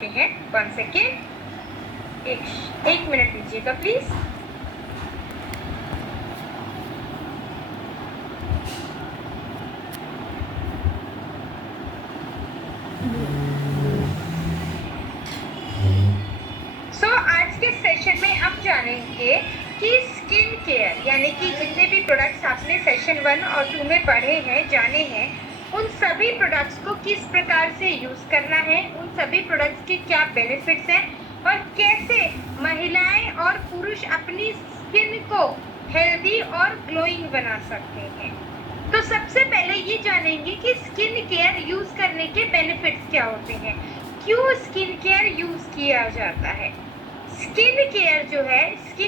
हैं 1 सेकेंड, एक मिनट दीजिएगा प्लीज। आज के सेशन में हम जानेंगे कि स्किन केयर यानी कि जितने भी प्रोडक्ट्स आपने सेशन 1 और 2 में पढ़े हैं, जाने हैं, उन सभी प्रोडक्ट्स को किस प्रकार से यूज करना है, उन सभी प्रोडक्ट्स के क्या बेनिफिट्स हैं और कैसे महिलाएं और पुरुष अपनी स्किन को हेल्दी और ग्लोइंग बना सकते हैं। तो सबसे पहले ये जानेंगे कि स्किन केयर यूज करने के बेनिफिट्स क्या होते हैं, क्यों स्किन केयर यूज किया जाता है। स्किन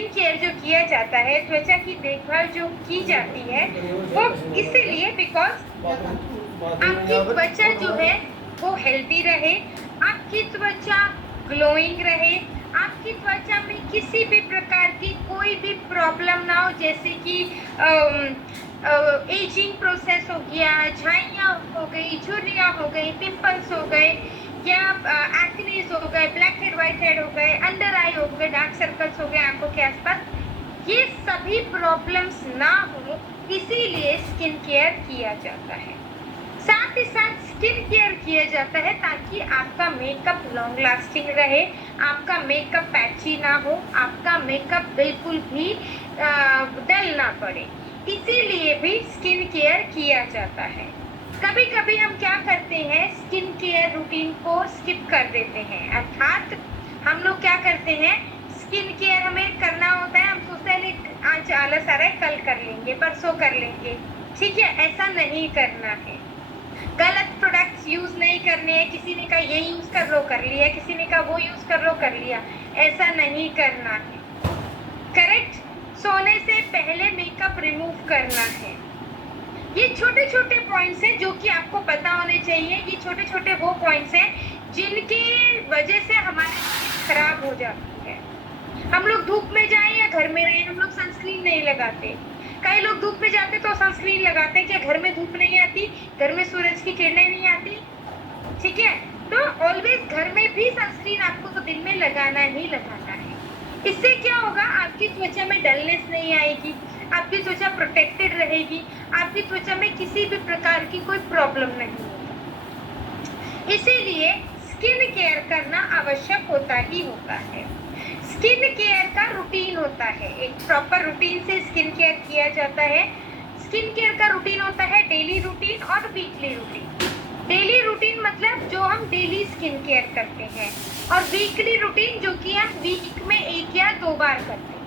केयर जो किया जाता है, त्वचा की देखभाल जो की जाती है, वो इसीलिए बिकॉज आपकी त्वचा जो है वो हेल्दी रहे, आपकी त्वचा ग्लोइंग रहे, आपकी त्वचा में किसी भी प्रकार की कोई भी प्रॉब्लम ना हो, जैसे कि एजिंग प्रोसेस हो गया, झाइयाँ हो गई, झुर्रियाँ हो गई, पिंपल्स हो गए, या एक्नेस हो गए, ब्लैक हेड व्हाइट हेड हो गए, अंडर आई हो गए, डार्क सर्कल्स हो गए आंखों के आसपास, ये सभी प्रॉब्लम्स ना हो, इसीलिए स्किन केयर किया जाता है। साथ ही साथ स्किन केयर किया जाता है ताकि आपका मेकअप लॉन्ग लास्टिंग रहे, आपका मेकअप पैची ना हो, आपका मेकअप बिल्कुल भी डल ना पड़े, इसीलिए भी स्किन केयर किया जाता है। कभी कभी हम क्या करते हैं, स्किन केयर रूटीन को स्किप कर देते हैं, अर्थात हम लोग क्या करते हैं, स्किन केयर हमें करना होता है, हम सोचते हैं आज आलस आ रहा है, कल कर लेंगे, परसों कर लेंगे, ठीक है, ऐसा नहीं करना है। गलत प्रोडक्ट्स यूज नहीं करने हैं, किसी ने कहा ये यूज कर लो, कर लिया, किसी ने कहा वो यूज कर लो, कर लिया, ऐसा नहीं करना है। करेक्ट, सोने से पहले मेकअप रिमूव करना है। ये छोटे छोटे पॉइंट्स हैं जो कि आपको पता होने चाहिए। ये छोटे छोटे वो पॉइंट्स हैं जिनकी वजह से हमारी स्किन खराब हो जाती है। हम लोग धूप में जाएं या घर में रहें, हम लोग सनस्क्रीन नहीं लगाते। कई लोग धूप में जाते तो सनस्क्रीन लगाते हैं, क्या घर में धूप नहीं आती, घर में सूरज की किरणें नहीं आती, ठीक है। तो ऑलवेज घर में भी सनस्क्रीन आपको तो दिन में लगाना ही लगाना है। इससे क्या होगा, आपकी त्वचा में डलनेस नहीं आएगी, आपकी त्वचा प्रोटेक्टेड रहेगी, आपकी त्वचा में किसी भी प्रकार की कोई प्रॉब्लम नहीं होगी। इसीलिए स्किन केयर करना आवश्यक होता ही होता है। स्किन केयर का रूटीन होता है, एक प्रॉपर रूटीन से स्किन केयर किया जाता है। स्किन केयर का रूटीन होता है डेली रूटीन और वीकली रूटीन। डेली रूटीन मतलब जो हम डेली स्किन केयर करते हैं, और वीकली रूटीन जो कि हम वीक में 1 या 2 बार करते हैं।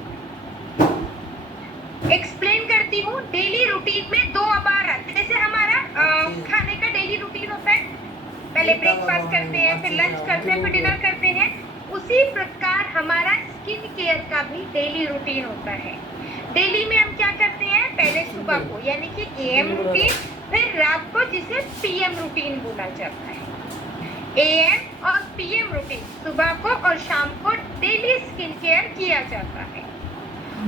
एक्सप्लेन करती हूँ, डेली रूटीन में 2 बार आते हैं। जैसे हमारा खाने का डेली रूटीन होता है, पहले ब्रेकफास्ट करते हैं, फिर लंच करते हैं, फिर डिनर करते हैं, उसी प्रकार हमारा स्किन केयर का भी डेली रूटीन होता है। डेली में हम क्या करते हैं, पहले सुबह को यानी कि एएम रूटीन, फिर रात को जिसे पीएम रूटीन बोला जाता है। एएम और पीएम रूटीन, सुबह को और शाम को डेली स्किन केयर किया जाता है।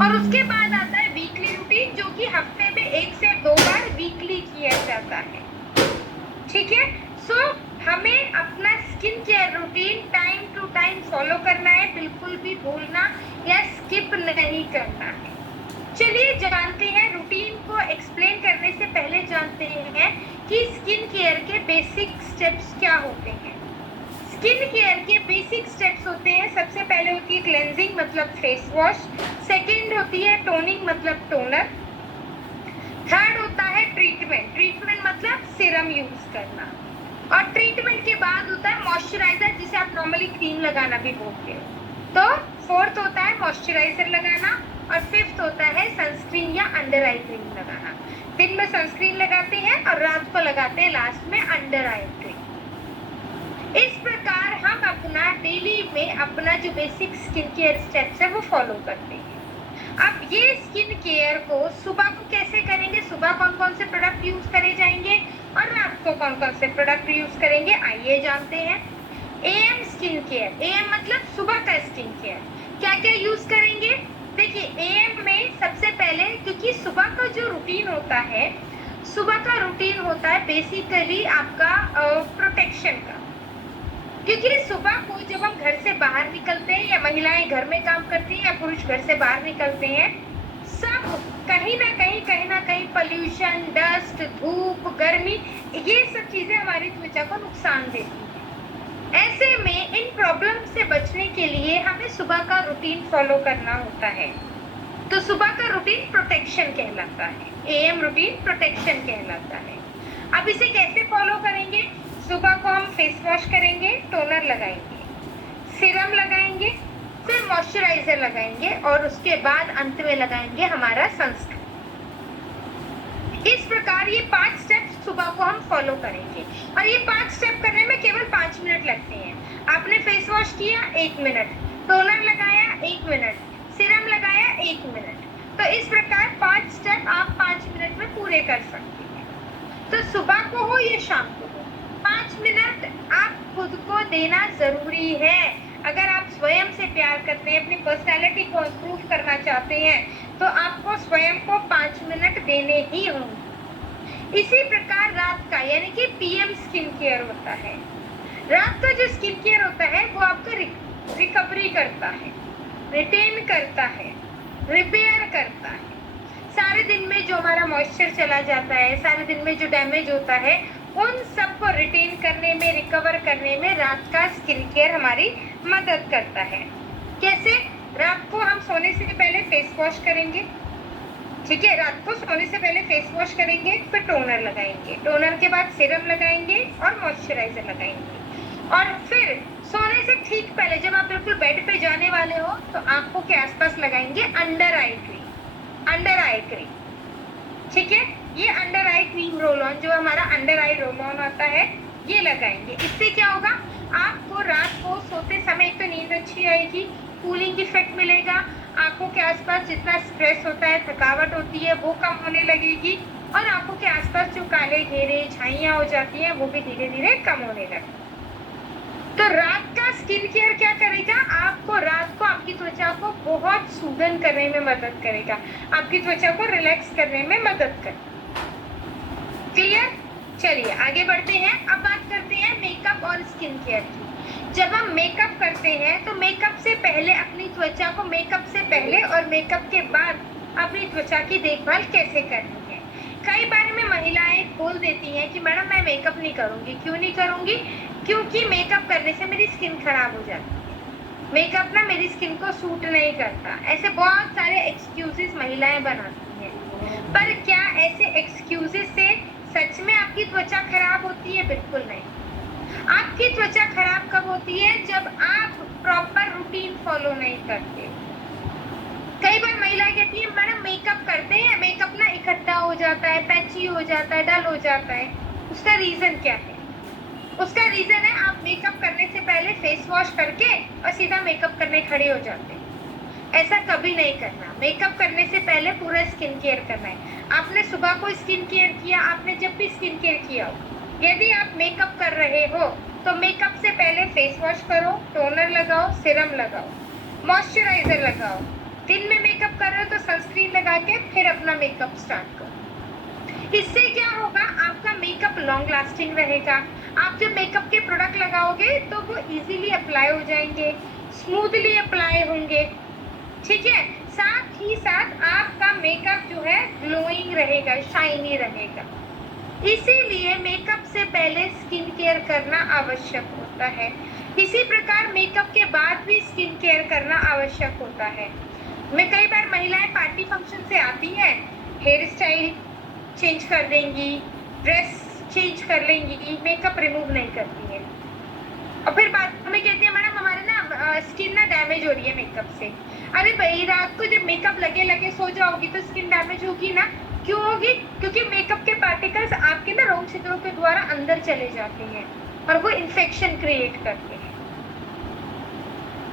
और उसके बाद आता है वीकली रूटीन, जो कि हफ्ते में 1 से 2 बार वीकली किया जाता है, ठीक है। सो हमें अपना skin care routine time to time follow करना है, बिल्कुल भी भूलना या स्किप नहीं करना है। चलिए जानते हैं, रूटीन को एक्सप्लेन करने से पहले जानते हैं कि स्किन केयर के बेसिक स्टेप्स क्या होते हैं। स्किन केयर के बेसिक स्टेप्स होते हैं, सबसे पहले होती है क्लेंजिंग मतलब फेस वॉश, सेकेंड होती है टोनिंग मतलब टोनर, थर्ड होता है ट्रीटमेंट मतलब सीरम यूज करना, और ट्रीटमेंट के बाद होता है मॉइस्चराइजर, जिसे आप नॉर्मली क्रीम लगाना भी बोलते हो। तो फोर्थ होता है मॉइस्चराइजर लगाना, और फिफ्थ होता है सनस्क्रीन या अंडर आई क्रीम लगाना। दिन में सनस्क्रीन लगाते हैं और रात को लगाते हैं लास्ट में अंडर आई क्रीम। इस प्रकार हम अपना डेली में अपना जो बेसिक स्किन केयर स्टेप्स है वो फॉलो करते हैं। अब ये स्किन केयर को सुबह को कैसे करेंगे, सुबह कौन कौन से प्रोडक्ट यूज करे जाएंगे और रात को कौन कौन से प्रोडक्ट यूज करेंगे, आइए जानते हैं। एएम स्किन केयर, एएम मतलब सुबह का स्किन केयर, क्या क्या यूज करेंगे। देखिए एएम में सबसे पहले, क्योंकि सुबह का जो रूटीन होता है, सुबह का रूटीन होता है बेसिकली आपका प्रोटेक्शन का, क्योंकि सुबह को जब हम घर से बाहर निकलते हैं, या महिलाएं घर में काम करती हैं या पुरुष घर से बाहर निकलते हैं, सब कहीं ना कहीं पोल्यूशन, डस्ट, धूप, गर्मी, ये सब चीजें हमारी त्वचा को नुकसान देती हैं। ऐसे में इन प्रॉब्लम से बचने के लिए हमें सुबह का रूटीन फॉलो करना होता है। तो सुबह का रूटीन प्रोटेक्शन कहलाता है, एएम रूटीन प्रोटेक्शन कहलाता है। अब इसे कैसे फॉलो करेंगे? सुबह को हम फेस वॉश करेंगे, टोनर लगाएंगे, सीरम लगाएंगे, फिर मॉइस्चराइजर लगाएंगे और उसके बाद अंत में लगाएंगे हमारा सनस्क्रीन। इस प्रकार ये 5 स्टेप्स सुबह को हम फॉलो करेंगे और ये 5 स्टेप करने में केवल 5 मिनट लगते हैं। आपने फेस वॉश किया 1 मिनट, टोनर लगाया 1 मिनट, सीरम लगाया 1 मिनट। तो इस प्रकार 5 स्टेप आप 5 मिनट में पूरे कर सकते हैं। तो सुबह को हो या शाम को हो, 5 मिनट आप खुद को देना जरूरी है। अगर आप स्वयं से प्यार करते हैं, अपनी पर्सनैलिटी को इम्प्रूव करना चाहते हैं, तो आपको स्वयं को 5 मिनट देने ही होंगे। इसी प्रकार रात का, यानी कि पीएम स्किन केयर होता है। रात का जो स्किन केयर होता है वो आपका रिकवरी करता है, रिटेन करता है, रिपेयर करता है। सारे दिन में जो हमारा मॉइस्चर चला जाता है, सारे दिन में जो डैमेज होता है, उन सबको रिटेन करने में, रिकवर करने में रात का स्किन केयर हमारी मदद करता है। कैसे? रात को हम सोने से पहले फेस वॉश करेंगे, ठीक है, रात को सोने से पहले फेस वॉश करेंगे, फिर टोनर लगाएंगे, टोनर के बाद सीरम लगाएंगे और मॉइस्चराइजर लगाएंगे, और फिर सोने से ठीक पहले जब आप बिल्कुल बेड पे जाने वाले हो तो आंखों के आसपास लगाएंगे under eye cream, under eye cream, ठीक है। ये under eye cream roll on, जो हमारा अंडर आई रोल ऑन आता है, ये लगाएंगे। इससे क्या होगा, आपको रात को सोते समय एक तो नींद अच्छी आएगी, कूलिंग इफेक्ट मिलेगा, आंखों के आसपास जितना स्ट्रेस होता है, थकावट होती है, वो कम होने लगेगी, और आंखों के आसपास जो काले घेरे, झाइयां हो जाती हैं, वो भी धीरे धीरे कम होने लगेगी। तो रात का स्किन केयर क्या करेगा, आपको रात को आपकी त्वचा को बहुत सूदन करने में मदद करेगा, आपकी त्वचा को रिलैक्स करने में मदद करेगा। क्लियर? चलिए आगे बढ़ते हैं। अब बात करते हैं मेकअप और स्किन केयर की। जब हम मेकअप करते हैं तो मेकअप से पहले अपनी त्वचा को, मेकअप से पहले और मेकअप के बाद अपनी त्वचा की देखभाल कैसे करनी है। कई बार में महिलाएं बोल देती हैं कि मैडम मैं मेकअप नहीं करूंगी। क्यों नहीं करूंगी? क्योंकि मेकअप करने से मेरी स्किन खराब हो जाती है, मेकअप ना मेरी स्किन को सूट नहीं करता। ऐसे बहुत सारे एक्सक्यूजेस महिलाएं बनाती हैं, पर क्या ऐसे एक्सक्यूजेस से सच में आपकी त्वचा खराब होती है? बिल्कुल नहीं। आपकी त्वचा खराब कब होती है? जब आप प्रॉपर रूटीन फॉलो नहीं करते। कई बार महिलाएं कहती है मैडम मेकअप करते हैं, मेकअप ना इकट्ठा हो जाता है, पैची हो जाता है, डल हो जाता है। उसका रीजन क्या है? उसका रीजन है आप मेकअप करने से पहले फेस वॉश करके और सीधा मेकअप करने खड़े हो जाते हैं। ऐसा कभी नहीं करना। मेकअप करने से पहले पूरा स्किन केयर करना है। आपने सुबह को स्किन केयर किया, आपने जब भी स्किन केयर किया हो, यदि आप मेकअप कर रहे हो तो मेकअप से पहले फेस वॉश करो, टोनर लगाओ, सीरम लगाओ, मॉइस्चराइजर लगाओ। दिन में मेकअप कर रहे हो तो सनस्क्रीन लगा के फिर अपना मेकअप स्टार्ट करो। इससे क्या होगा, आपका मेकअप लॉन्ग लास्टिंग रहेगा। आप जब मेकअप के प्रोडक्ट लगाओगे तो वो इजीली अप्लाई हो जाएंगे, स्मूथली अप्लाई होंगे, ठीक है। साथ ही साथ आपका मेकअप जो है ग्लोइंग रहेगा, शाइनी रहेगा। इसीलिए मेकअप से पहले स्किन केयर करना आवश्यक होता है। इसी प्रकार मेकअप के बाद भी स्किन केयर करना आवश्यक होता है। मैं कई बार महिलाएं पार्टी फंक्शन से आती हैं, हेयर स्टाइल चेंज कर देंगी, ड्रेस चेंज कर लेंगी, मेकअप रिमूव नहीं करती हैं, और फिर बाद में कहती है मैडम हमारे ना स्किन ना डैमेज हो रही है मेकअप से। अरे भाई, रात को जब मेकअप लगे सो जाओगी तो स्किन डैमेज होगी ना। क्यों होगी? क्योंकि मेकअप के पार्टिकल्स आपके ना रोम छिद्रों के द्वारा अंदर चले जाते हैं और वो इन्फेक्शन क्रिएट करते हैं,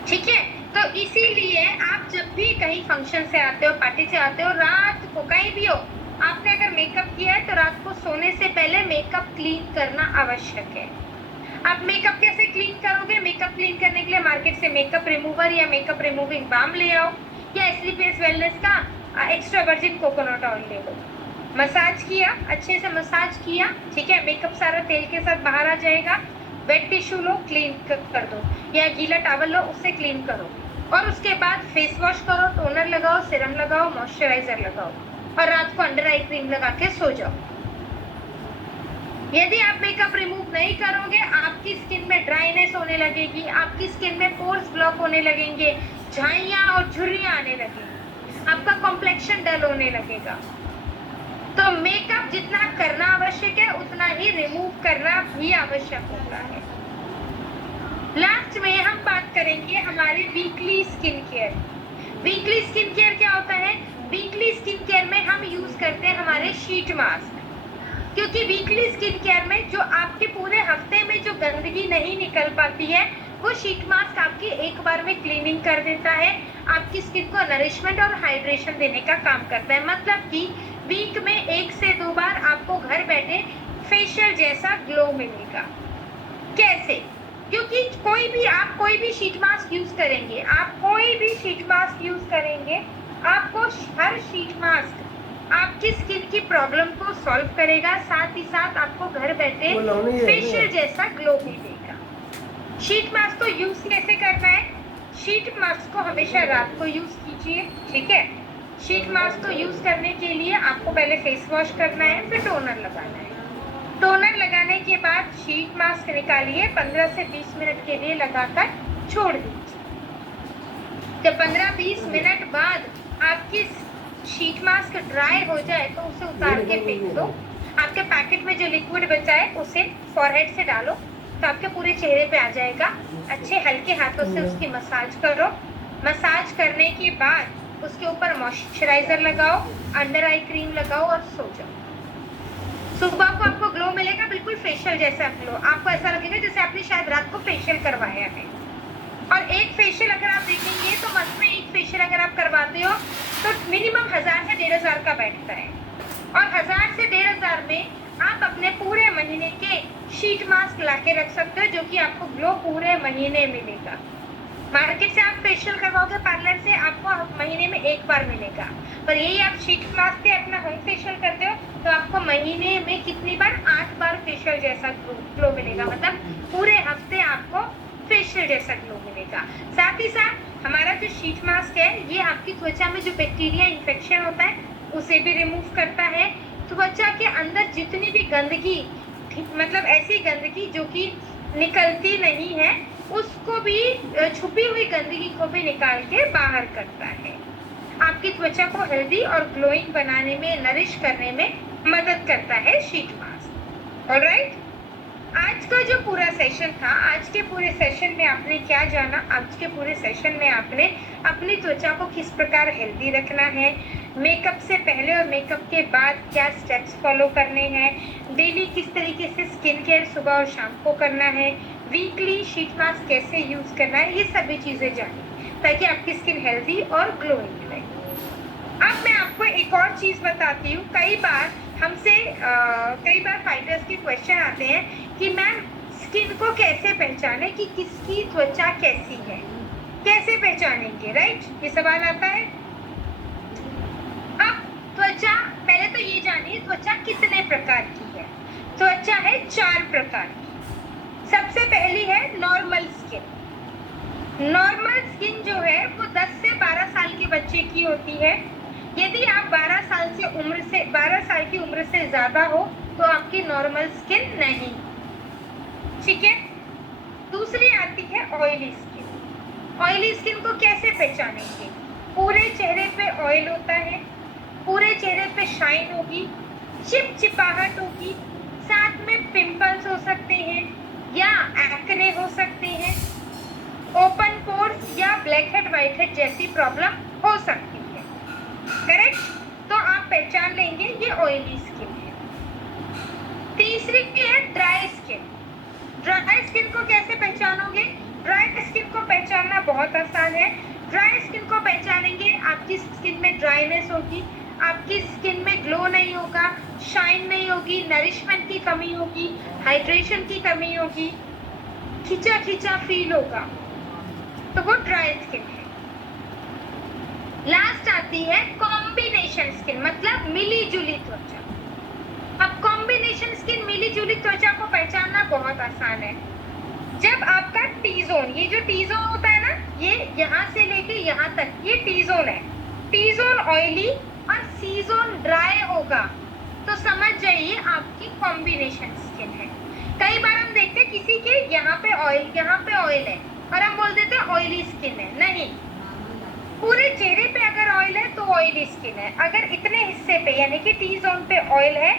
ठीक है। तो इसीलिए आप जब भी कहीं फंक्शन से आते हो, पार्टी से आते हो, रात को कहीं भी हो, आपने अगर मेकअप किया है तो रात को सोने से पहले मेकअप क्लीन करना आवश्यक है। आप मेकअप कैसे क्लीन करोगे? मेकअप क्लीन करने के लिए मार्केट से मेकअप रिमूवर या मेकअप रिमूविंग बाम ले आओ, या एस्लीपियस वेलनेस का एक्स्ट्रा वर्जिन कोकोनट ऑयल ले लो। मसाज किया, अच्छे से मसाज किया, ठीक है, मेकअप सारा तेल के साथ बाहर आ जाएगा। वेट टिश्यू लो, क्लीन कर दो, या गीला टॉवल लो, उससे क्लीन करो। और उसके बाद फेस वॉश करो, टोनर लगाओ, सीरम लगाओ, मॉइस्चराइजर लगाओ, और रात को अंडर आई क्रीम लगा के सो जाओ। यदि आप मेकअप रिमूव नहीं करोगे, आपकी स्किन में ड्राइनेस होने लगेगी, आपकी स्किन में पोर्स ब्लॉक होने लगेंगे, झाइयां और झुर्रियां आने लगेंगी, आपका कॉम्प्लेक्शन डल होने लगेगा। तो मेकअप जितना करना आवश्यक है, उतना ही रिमूव करना भी आवश्यक होता है। लास्ट में हम बात करेंगे हमारे weekly skin care. Weekly skin care क्या होता है? वीकली स्किन केयर में हम यूज करते हैं हमारे शीट मास्क, क्योंकि वीकली स्किन केयर में जो आपके पूरे हफ्ते में जो गंदगी नहीं निकल पाती है, वो शीट मास्क आपकी एक बार में क्लीनिंग कर देता है, आपकी स्किन को नरिशमेंट और हाइड्रेशन देने का काम करता है। मतलब कि वीक में 1 से 2 बार आपको घर बैठे फेशियल जैसा ग्लो मिलेगा। कैसे? क्योंकि कोई भी शीट मास्क यूज करेंगे, आपको हर शीट मास्क आपकी स्किन की प्रॉब्लम को सॉल्व करेगा, साथ ही साथ आपको घर बैठे फेशियल जैसा ग्लो भी देगा। शीट मास्क को यूज कैसे करना है? शीट मास्क को हमेशा रात को यूज कीजिए, ठीक है। शीट मास्क को यूज करने के लिए आपको पहले फेस वॉश करना है, फिर टोनर लगाना है। टोनर लगाने के बाद शीट मास्क निकालिए, 15 से 20 मिनट के लिए लगाकर छोड़ दीजिए। जब 15-20 मिनट बाद आपकी शीट मास्क ड्राई हो जाए तो उसे उतार के फेंक दो। आपके पैकेट में जो लिक्विड बचा है उसे फॉरहेड से डालो, तो आपके पूरे चेहरे पे आ जाएगा। अच्छे हल्के हाथों से उसकी मसाज करो। मसाज करने के बाद उसके ऊपर मॉइस्चराइजर लगाओ, अंडर आई क्रीम लगाओ और सो जाओ। सुबह को आपको ग्लो मिलेगा, बिल्कुल फेशियल जैसा ग्लो। आपको ऐसा लगेगा जैसे आपने शायद रात को फेशियल करवाया है। और एक फेशियल अगर आप देखेंगे तो मंथ में एक फेशियल अगर आप करवाते हो तो मिनिमम 1000 से 1500 का बैठता है। और 1000 से 1500 में आप अपने पूरे महीने के शीट मास्क ला के रख सकते हो, जो कि आपको ग्लो पूरे महीने मिलेगा। मार्केट से आप फेशियल करवाओगे पार्लर से, आपको महीने में एक बार मिलेगा, पर यही आप शीट मास्क से अपना होम फेशियल करते हो तो आपको महीने में कितनी बार? 8 बार फेशियल जैसा ग्लो मिलेगा। मतलब पूरे हफ्ते आपको फेशियल जैसा ग्लो मिलेगा। साथ ही साथ हमारा जो शीट मास्क है, ये आपकी त्वचा में जो बैक्टीरिया इन्फेक्शन होता है उसे भी रिमूव करता है। त्वचा के अंदर जितनी भी गंदगी, मतलब ऐसी गंदगी जो कि निकलती नहीं है, उसको भी, छुपी हुई गंदगी को भी निकाल के बाहर करता है। आपकी त्वचा को हेल्दी और ग्लोइंग बनाने में, नरिश करने में मदद करता है शीट मास्क। ऑलराइट, आज का जो पूरा सेशन था, आज के पूरे सेशन में आपने क्या जाना? आज के पूरे सेशन में आपने अपनी त्वचा को किस प्रकार हेल्दी रखना है, मेकअप से पहले और मेकअप के बाद क्या स्टेप्स फॉलो करने हैं, डेली किस तरीके से स्किन केयर सुबह और शाम को करना है, वीकली शीट मास्क कैसे यूज करना है, ये सभी चीजें जानी ताकि आपकी स्किन हेल्दी और ग्लोइंग रहे। अब मैं आपको एक और चीज बताती हूँ। कई बार फाइटर्स के क्वेश्चन आते हैं कि मैम स्किन को कैसे पहचाने कि किसकी त्वचा कैसी है, कैसे पहचानेंगे, राइट? ये सवाल आता है। अब त्वचा, पहले तो ये जानिए त्वचा कितने प्रकार की है। त्वचा है 4 प्रकार की। सबसे पहली है नॉर्मल स्किन। नॉर्मल स्किन जो है वो 10 से 12 साल के बच्चे की होती है। यदि आप 12 साल की उम्र से ज्यादा हो तो आपकी नॉर्मल स्किन नहीं, ठीक है। दूसरी आती है ऑयली स्किन। ऑयली स्किन को कैसे पहचानेंगे? पूरे चेहरे पे ऑयल होता है, पूरे चेहरे पे शाइन होगी, चिपचिपाहट होगी, साथ में पिंपल्स हो सकते हैं या एक्ने हो सकते हैं, ओपन पोर्स या ब्लैक हेड व्हाइट हेड जैसी प्रॉब्लम हो सकती है, करेक्ट? तो आप पहचान लेंगे ये ऑयली स्किन है। तीसरी है ड्राई स्किन। ड्राई स्किन को कैसे पहचानोगे? ड्राई स्किन को पहचानना बहुत आसान है। ड्राई स्किन को पहचानेंगे, आपकी स्किन में ड्राइनेस होगी, आपकी स्किन में ग्लो नहीं होगा, शाइन नहीं होगी, नरिशमेंट की कमी होगी, हाइड्रेशन की कमी होगी, खिंचा खिंचा फील होगा, तो वो ड्राई स्किन है। लास्ट आती है कॉम्बिनेशन स्किन, मतलब मिली जुली त्वचा। अब कॉम्बिनेशन स्किन, मिली जुली त्वचा को पहचानना बहुत आसान है। जब आपका टी जोन, ये जो टी जोन होता है ना, ये यहाँ से लेके यहाँ तक, ये टी जोन है, टी जोन ऑयली और सी जोन ड्राई होगा, तो समझ जाइए आपकी कॉम्बिनेशन स्किन है। कई बार हम देखते हैं किसी के यहाँ पे ऑयल है और हम बोल देते हैं ऑयली स्किन है। नहीं, पूरे चेहरे पे अगर ऑयल है तो ऑयली स्किन है, अगर इतने हिस्से पे यानी कि टी जोन पे ऑयल है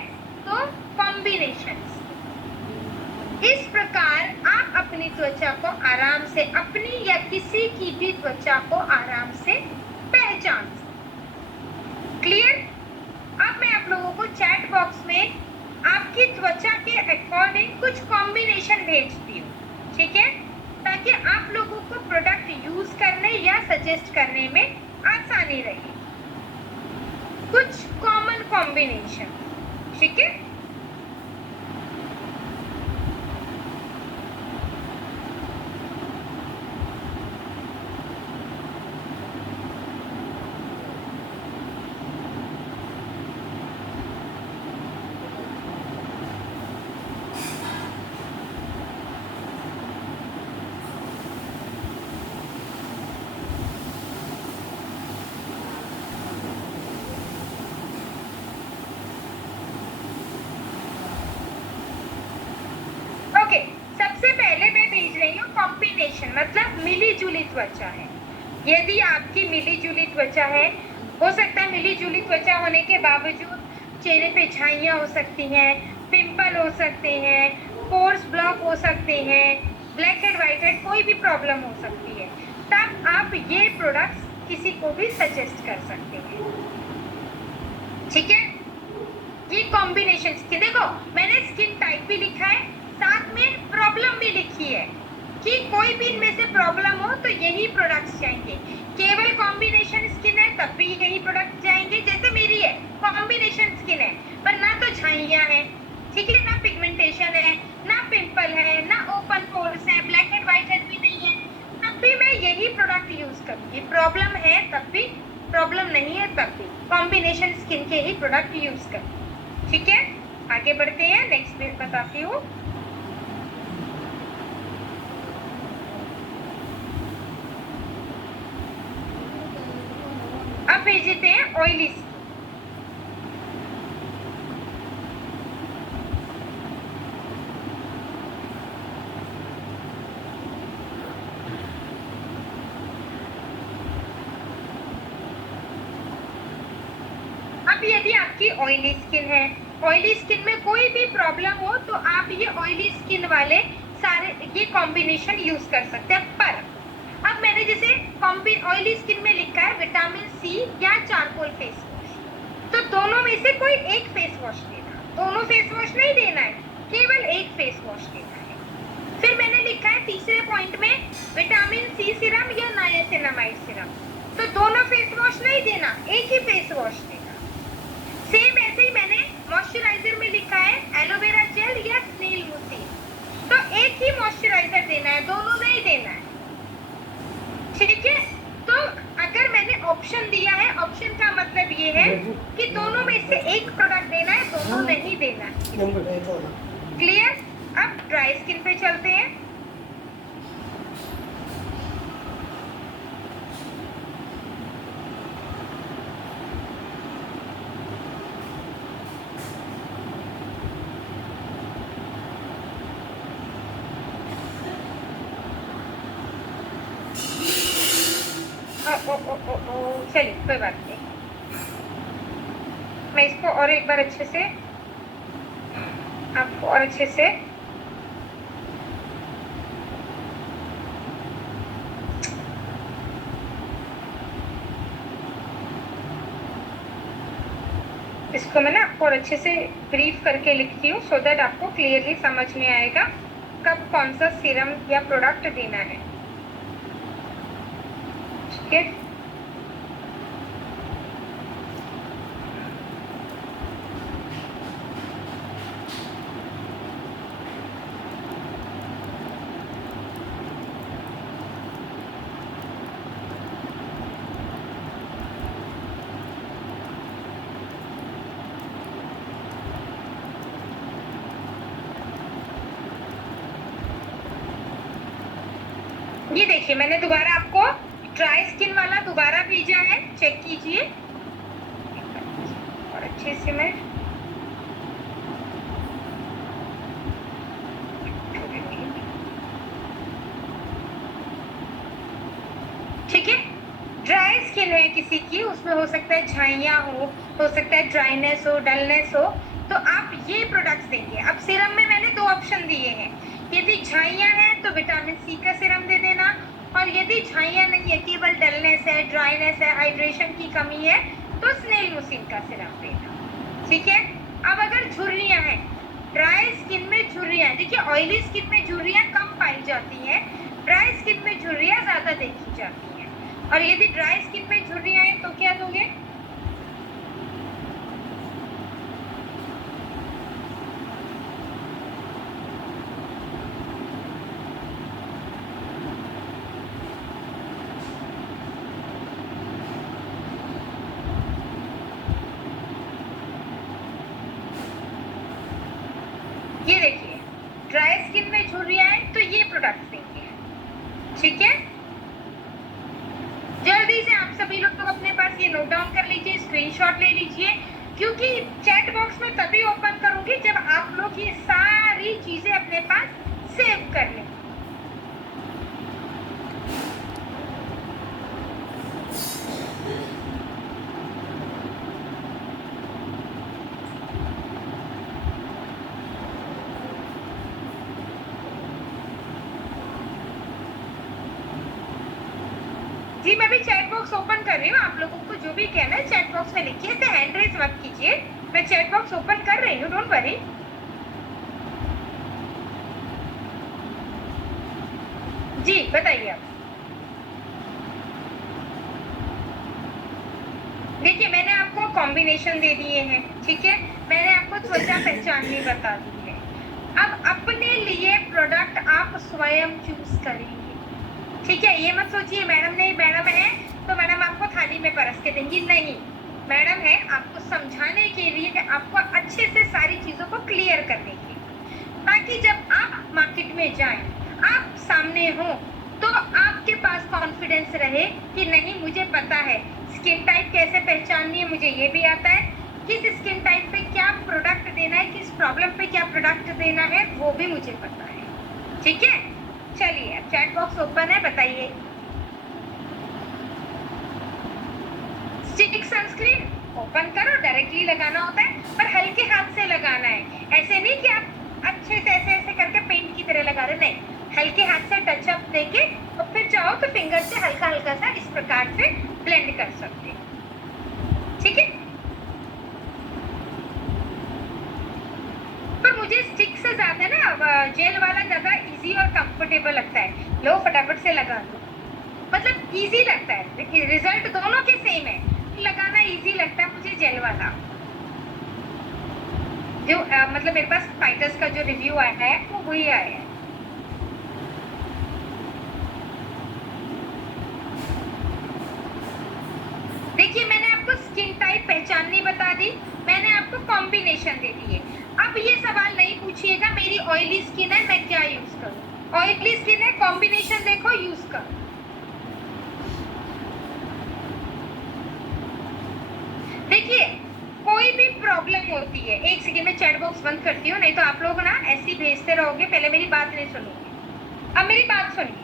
तो कॉम्बिनेशन। इस प्रकार आप अपनी त्वचा को आराम से, अपनी या किसी की भी त्वचा को आराम से पहचान सकते। क्लियर? अब मैं आप लोगों को चैट बॉक्स में आपकी त्वचा के अकॉर्डिंग कुछ कॉम्बिनेशन भेजती हूँ, ठीक है, ताकि आप लोगों को प्रोडक्ट यूज करने या सजेस्ट करने में आसानी रहे। कुछ कॉमन कॉम्बिनेशन, ठीक है। मतलब मिली जुली त्वचा है। यदि आपकी मिली जुली त्वचा है, हो सकता है मिली जुली त्वचा होने के बावजूद चेहरे पे छाइयाँ हो सकती हैं, पिंपल हो सकते हैं, पोर्स ब्लॉक हो सकते हैं, ब्लैक हेड व्हाइट हेड कोई भी प्रॉब्लम हो सकती है, तब आप ये प्रोडक्ट्स किसी को भी सजेस्ट कर सकते हैं, ठीक है। ये कॉम्बिनेशन स्किन, देखो मैंने स्किन टाइप भी लिखा है, साथ में प्रॉब्लम भी लिखी है कि कोई भी इनमें से प्रॉब्लम हो तो यही प्रोडक्ट्स जाएंगे। केवल कॉम्बिनेशन स्किन है तब भी यही प्रोडक्ट जाएंगे, जैसे मेरी है कॉम्बिनेशन स्किन है पर ना तो झाइयाँ हैं, ठीक है, ना पिगमेंटेशन है, ना पिंपल है, ना ओपन पोर्स है, ब्लैक हेड व्हाइट हेड भी नहीं है, तब भी मैं यही प्रोडक्ट यूज करूंगी। प्रॉब्लम है तब भी, प्रॉब्लम नहीं है तब भी, कॉम्बिनेशन स्किन के ही प्रोडक्ट यूज करूंगी, ठीक है। आगे बढ़ते हैं, नेक्स्ट पेज बताती हूँ। अब भेजते हैं ऑयली। अब यदि आपकी ऑयली स्किन है, ऑयली स्किन में कोई भी प्रॉब्लम हो तो आप ये ऑयली स्किन वाले सारे ये कॉम्बिनेशन यूज कर सकते हैं। पर अब मैंने जैसे ऑयली स्किन में लिखा है विटामिन सी या चारकोल फेस वॉश, तो दोनों में से कोई एक फेस वॉश देना, दोनों फेस वॉश नहीं देना है, केवल एक फेस वॉश देना है। फिर मैंने लिखा है तीसरे पॉइंट में विटामिन सी सीरम या नायासिनामाइड सीरम, तो दोनों फेस वॉश नहीं देना, एक ही फेस वॉश देना। सेम ऐसे ही मैंने मॉइस्चराइजर में लिखा है एलोवेरा जेल या स्नेल मुसील, तो एक ही मॉइस्चराइजर देना है, दोनों नहीं देना है, ठीक है। तो अगर मैंने ऑप्शन दिया है, ऑप्शन का मतलब ये है कि दोनों में से एक प्रोडक्ट देना है, दोनों नहीं देना है। क्लियर? अब ड्राई स्किन पे चलते हैं। चलिए कोई बात नहीं, मैं इसको और एक बार अच्छे से आपको और अच्छे से इसको मैं ना आपको और अच्छे से ब्रीफ करके लिखती हूँ, सो दैट आपको क्लियरली समझ में आएगा कब कौन सा सीरम या प्रोडक्ट देना है, ठीक है। ये देखिए मैंने दोबारा आपको ड्राई स्किन वाला दोबारा भेजा है, चेक कीजिए और अच्छे से मैं ठीक है। ड्राई स्किन है किसी की, उसमें हो सकता है झाइयाँ हो सकता है ड्राइनेस हो, डलनेस हो, तो आप ये प्रोडक्ट्स देंगे। अब सिरम में मैंने 2 ऑप्शन दिए हैं, यदि झाइयाँ हैं तो विटामिन सी का सिरम दे देना, और यदि झाइयाँ नहीं है, केवल डलनेस है, ड्राइनेस है, हाइड्रेशन की कमी है, तो स्नेल मुसिन का सिरम देना, ठीक है। अब अगर झुर्रियाँ हैं, ड्राई स्किन में झुर्रियाँ, देखिए ऑयली स्किन में झुर्रियाँ कम पाई जाती हैं, ड्राई स्किन में झुर्रियाँ ज्यादा देखी जाती हैं। और यदि ड्राई स्किन में झुर्रियाँ हैं तो क्या दोगे? ये देखिए ड्राई स्किन में झुर्रियाँ हैं तो ये प्रोडक्ट देंगे, ठीक है। जल्दी से आप सभी लोग तो अपने पास ये नोट डाउन कर लीजिए, स्क्रीनशॉट ले लीजिए, क्योंकि चैट बॉक्स में तभी ओपन करूंगी जब आप लोग ये सारी चीजें अपने पास सेव कर लें। जी मैं भी चैट बॉक्स ओपन कर रही हूँ, आप लोगों को जो भी कहना है चैट बॉक्स में लिखिए, तो हैंड रेज मत कीजिए, मैं चैट बॉक्स ओपन कर रही हूँ, डोंट वरी। जी बताइए आप। देखिए मैंने आपको कॉम्बिनेशन दे दिए हैं, ठीक है, मैंने आपको त्वचा पहचाननी बता दी है। अब अपने लिए प्रोडक्ट आप स्वयं चूज करेंगे, ठीक है। ये मत सोचिए मैडम नहीं, मैडम है तो मैडम आपको थाली में परस के देंगी, नहीं, मैडम है आपको समझाने के लिए, आपको अच्छे से सारी चीजों को क्लियर करने के, ताकि जब आप मार्केट में जाएं, आप सामने हो, तो आपके पास कॉन्फिडेंस रहे कि नहीं मुझे पता है स्किन टाइप कैसे पहचाननी है, मुझे ये भी आता है, किस स्किन टाइप पे क्या प्रोडक्ट देना है, किस प्रॉब्लम पे क्या प्रोडक्ट देना है, वो भी मुझे पता है, ठीक है। चलिए अब चैट बॉक्स ओपन है, बताइए। स्टिक सनस्क्रीन ओपन करो, डायरेक्टली लगाना होता है, पर हल्के हाथ से लगाना है, ऐसे नहीं कि आप अच्छे से ऐसे ऐसे करके पेंट की तरह लगा रहे, नहीं, हल्के हाथ से टच अप देके, और फिर चाहो तो फिंगर से हल्का हल्का सा इस प्रकार से ब्लेंड कर सकते हैं, ठीक है। पर मुझे स्टिक से ज्यादा ना जेल वाला ज्यादा इजी और कंफर्टेबल लगता है, लो फटाफट से लगा लो, मतलब इजी लगता है, देखिए रिजल्ट दोनों के सेम है, लगाना इजी लगता है मुझे जेल वाला। जो मतलब मेरे पास फाइटर्स का जो रिव्यू आया है वो वही आया है। देखिए मैंने आपको स्किन टाइप पहचाननी बता दी, मैंने आपको कॉम्बिनेशन दे दिए। अब ये सवाल नहीं पूछिएगा मेरी ऑयली स्किन है मैं क्या यूज करूं, ऑयली स्किन है कॉम्बिनेशन देखो यूज करो। देखिए कोई भी प्रॉब्लम होती है, एक सेकंड में चैट बॉक्स बंद करती हूँ, नहीं तो आप लोग ना ऐसे ही भेजते रहोगे, पहले मेरी बात नहीं सुनोगे। अब मेरी बात सुनिए,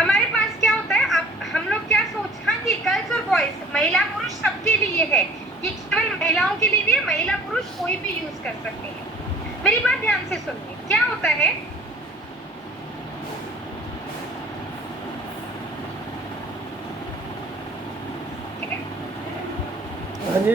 हमारे पास क्या होता है, आप हम लोग क्या सोच, हाँ जी गर्ल्स और बॉयज, महिला पुरुष सबके लिए है, ये केवल महिलाओं के लिए नहीं, महिला पुरुष कोई भी यूज कर सकते हैं। मेरी बात ध्यान से सुनिए, क्या होता है, हाँ जी